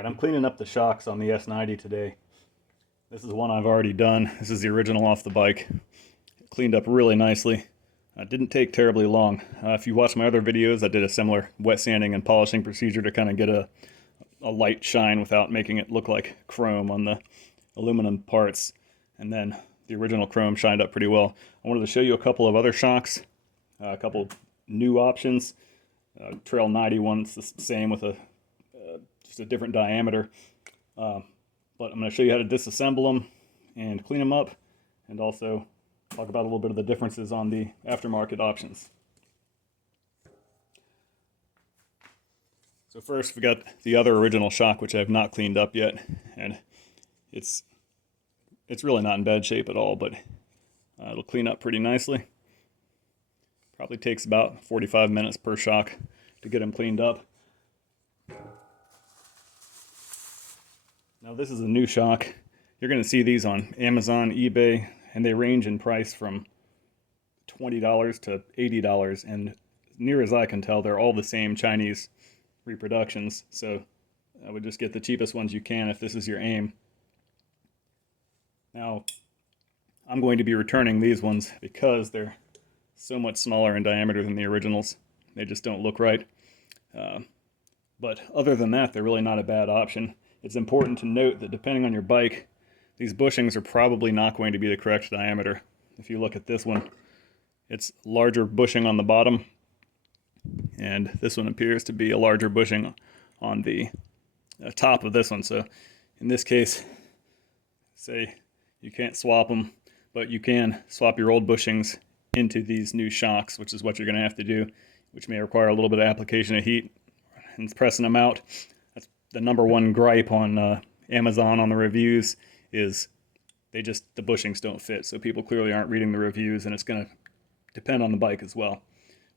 Alright, I'm cleaning up the shocks on the S-90 today. This is one I've already done. This is the original off the bike. It cleaned up really nicely. Didn't take terribly long. If you watch my other videos, I did a similar wet sanding and polishing procedure to kind of get a light shine without making it look like chrome on the aluminum parts. And then the original chrome shined up pretty well. I wanted to show you a couple of other shocks, a couple new options. Trail 90 one's the same with just a different diameter. But I'm going to show you how to disassemble them and clean them up, and also talk about a little bit of the differences on the aftermarket options. So first we got the other original shock, which I have not cleaned up yet, and it's really not in bad shape at all, but it'll clean up pretty nicely. Probably takes about 45 minutes per shock to get them cleaned up. Now this is a new shock. You're going to see these on Amazon, eBay, and they range in price from $20 to $80, and near as I can tell, they're all the same Chinese reproductions, so I would just get the cheapest ones you can if this is your aim. Now, I'm going to be returning these ones because they're so much smaller in diameter than the originals. They just don't look right. But other than that, they're really not a bad option. It's important to note that depending on your bike, these bushings are probably not going to be the correct diameter. If you look at this one, it's larger bushing on the bottom, and this one appears to be a larger bushing on the top of this one. So in this case, say you can't swap them, but you can swap your old bushings into these new shocks, which is what you're going to have to do, which may require a little bit of application of heat and pressing them out. That's the number one gripe on Amazon on the reviews, is the bushings don't fit. So people clearly aren't reading the reviews, and it's going to depend on the bike as well.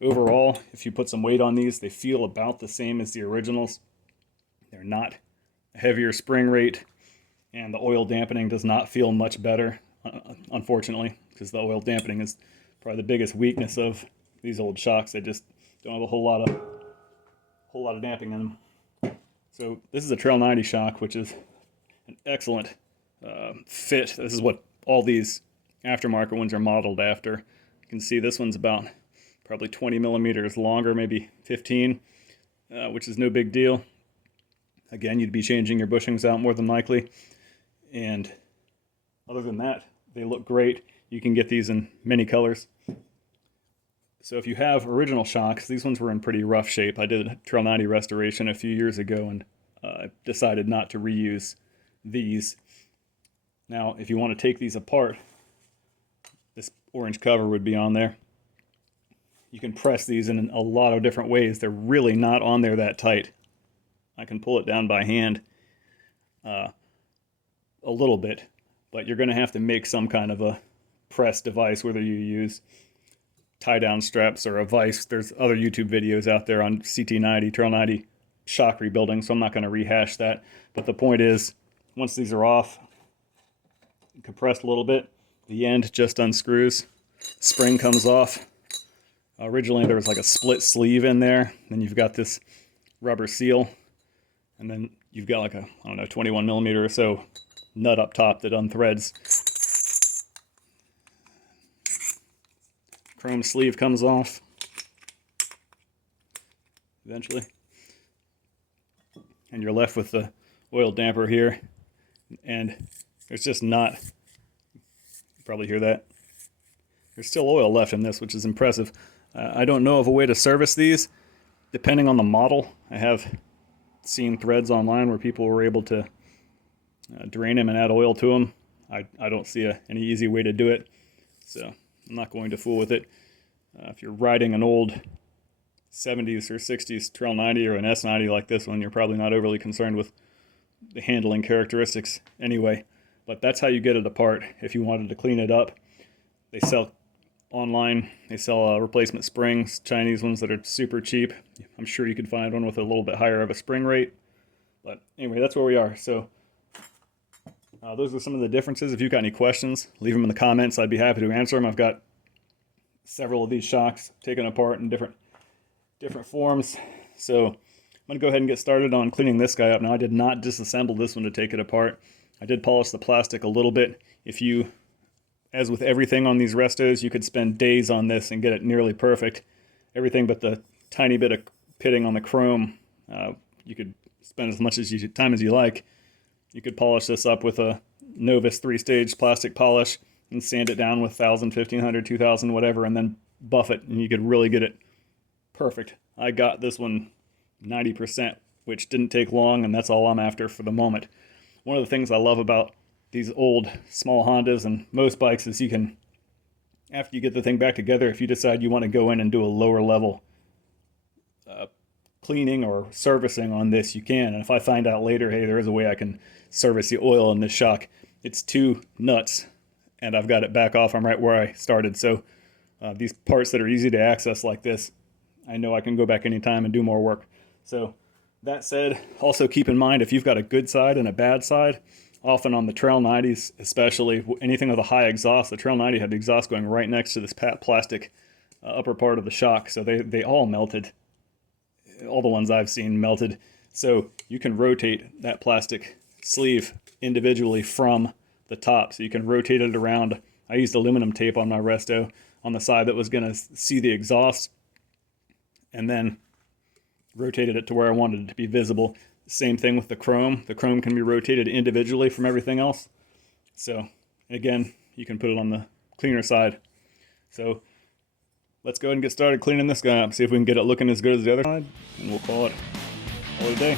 Overall, if you put some weight on these, they feel about the same as the originals. They're not a heavier spring rate, and the oil dampening does not feel much better, unfortunately, because the oil dampening is probably the biggest weakness of these old shocks. They just don't have a whole lot of damping in them. So this is a Trail 90 shock, which is an excellent fit. This is what all these aftermarket ones are modeled after. You can see this one's about probably 20 millimeters longer, maybe 15, which is no big deal. Again, you'd be changing your bushings out more than likely. And other than that, they look great. You can get these in many colors. So if you have original shocks, these ones were in pretty rough shape. I did a Trail 90 restoration a few years ago, and I decided not to reuse these. Now, if you want to take these apart, this orange cover would be on there. You can press these in a lot of different ways. They're really not on there that tight. I can pull it down by hand a little bit, but you're going to have to make some kind of a press device, whether you use tie-down straps or a vise. There's other YouTube videos out there on CT90, Trail 90 shock rebuilding, so I'm not going to rehash that. But the point is, once these are off, compressed a little bit, the end just unscrews, spring comes off. Originally there was like a split sleeve in there, then you've got this rubber seal, and then you've got like a, I don't know, 21 millimeter or so nut up top that unthreads. Chrome sleeve comes off eventually, and you're left with the oil damper here, and there's just not, you probably hear that, there's still oil left in this, which is impressive. I don't know of a way to service these depending on the model. I have seen threads online where people were able to drain them and add oil to them. I don't see any easy way to do it, so I'm not going to fool with it. If you're riding an old 70s or 60s Trail 90 or an S-90 like this one, you're probably not overly concerned with the handling characteristics anyway. But that's how you get it apart. If you wanted to clean it up, they sell online. They sell replacement springs, Chinese ones that are super cheap. I'm sure you could find one with a little bit higher of a spring rate. But anyway, that's where we are. So those are some of the differences. If you've got any questions, leave them in the comments. I'd be happy to answer them. I've got several of these shocks taken apart in different forms. So I'm going to go ahead and get started on cleaning this guy up. Now, I did not disassemble this one to take it apart. I did polish the plastic a little bit. If you, as with everything on these restos, you could spend days on this and get it nearly perfect. Everything but the tiny bit of pitting on the chrome, you could spend as much time as you like. You could polish this up with a Novus 3-stage plastic polish and sand it down with 1,000, 1,500, 2,000, whatever, and then buff it, and you could really get it perfect. I got this one 90%, which didn't take long, and that's all I'm after for the moment. One of the things I love about these old small Hondas and most bikes is you can, after you get the thing back together, if you decide you want to go in and do a lower level cleaning or servicing on this, you can. And if I find out later, hey, there is a way I can service the oil in this shock, it's 2 nuts, and I've got it back off. I'm right where I started. So these parts that are easy to access like this, I know I can go back anytime and do more work. So that said, also keep in mind, if you've got a good side and a bad side, often on the Trail 90s, especially anything with a high exhaust, the Trail 90 had the exhaust going right next to this plastic upper part of the shock. So they all melted. All the ones I've seen melted. So you can rotate that plastic sleeve individually from the top. So you can rotate it around. I used aluminum tape on my resto on the side that was going to see the exhaust, and then rotated it to where I wanted it to be visible. Same thing with the chrome. The chrome can be rotated individually from everything else. So again, you can put it on the cleaner side. So let's go ahead and get started cleaning this guy up, see if we can get it looking as good as the other side, and we'll call it a day.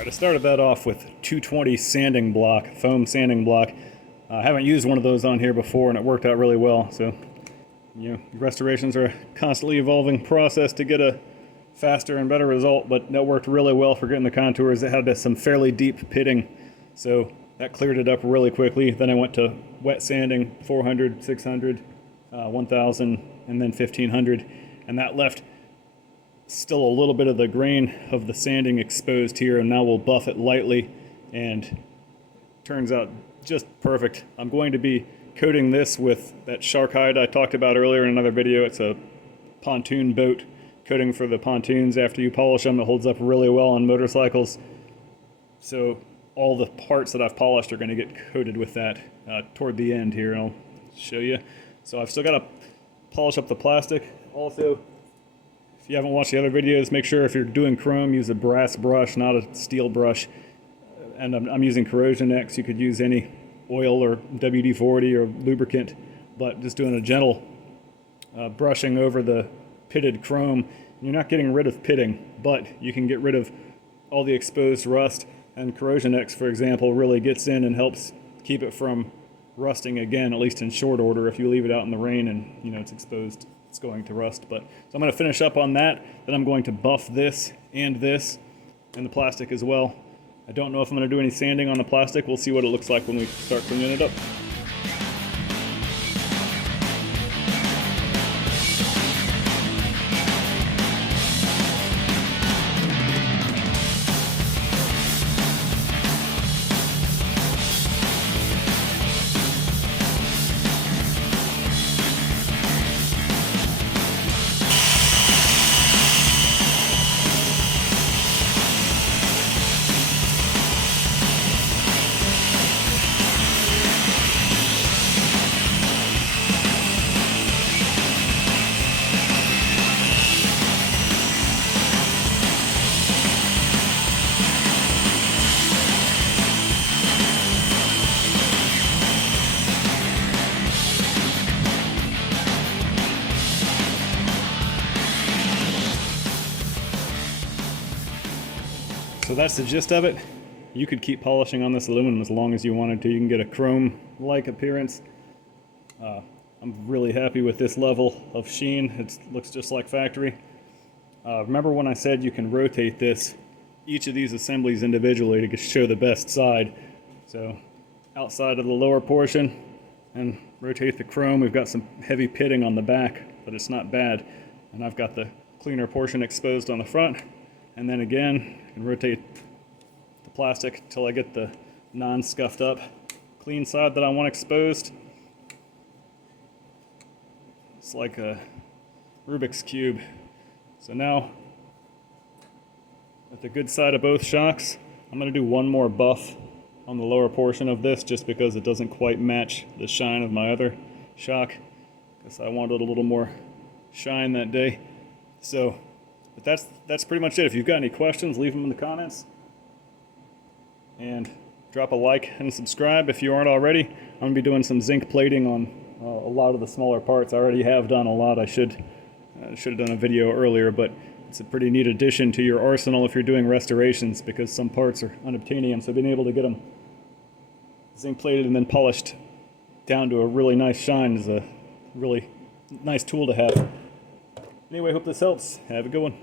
I started that off with 220 sanding block, foam sanding block. I haven't used one of those on here before, and it worked out really well. So, restorations are a constantly evolving process to get a faster and better result, but that worked really well for getting the contours. It had some fairly deep pitting, so That cleared it up really quickly. Then I went to wet sanding, 400, 600, 1000, and then 1500, and that left still a little bit of the grain of the sanding exposed here, and now we'll buff it lightly, and turns out just perfect. I'm going to be coating this with that shark hide I talked about earlier in another video. It's a pontoon boat coating for the pontoons after you polish them. It holds up really well on motorcycles. So all the parts that I've polished are going to get coated with that toward the end here, and I'll show you. So I've still got to polish up the plastic. Also, if you haven't watched the other videos, make sure if you're doing chrome, use a brass brush, not a steel brush. And I'm using Corrosion X. You could use any oil or WD-40 or lubricant, but just doing a gentle brushing over the pitted chrome. You're not getting rid of pitting, but you can get rid of all the exposed rust. And Corrosion X, for example, really gets in and helps keep it from rusting again, at least in short order. If you leave it out in the rain and it's exposed, it's going to rust. But so I'm going to finish up on that. Then I'm going to buff this and the plastic as well. I don't know if I'm going to do any sanding on the plastic. We'll see what it looks like when we start cleaning it up. So that's the gist of it. You could keep polishing on this aluminum as long as you wanted to. You can get a chrome-like appearance. I'm really happy with this level of sheen. It looks just like factory. Remember when I said you can rotate each of these assemblies individually to show the best side. So outside of the lower portion, and rotate the chrome. We've got some heavy pitting on the back, but it's not bad. And I've got the cleaner portion exposed on the front. And then again, I can rotate the plastic until I get the non-scuffed up clean side that I want exposed. It's like a Rubik's Cube. So now, at the good side of both shocks, I'm going to do one more buff on the lower portion of this just because it doesn't quite match the shine of my other shock. Because I wanted a little more shine that day. So, but that's pretty much it. If you've got any questions, leave them in the comments. And drop a like and subscribe if you aren't already. I'm going to be doing some zinc plating on a lot of the smaller parts. I already have done a lot. I should have done a video earlier, but it's a pretty neat addition to your arsenal if you're doing restorations because some parts are unobtainium. So being able to get them zinc plated and then polished down to a really nice shine is a really nice tool to have. Anyway, hope this helps. Have a good one.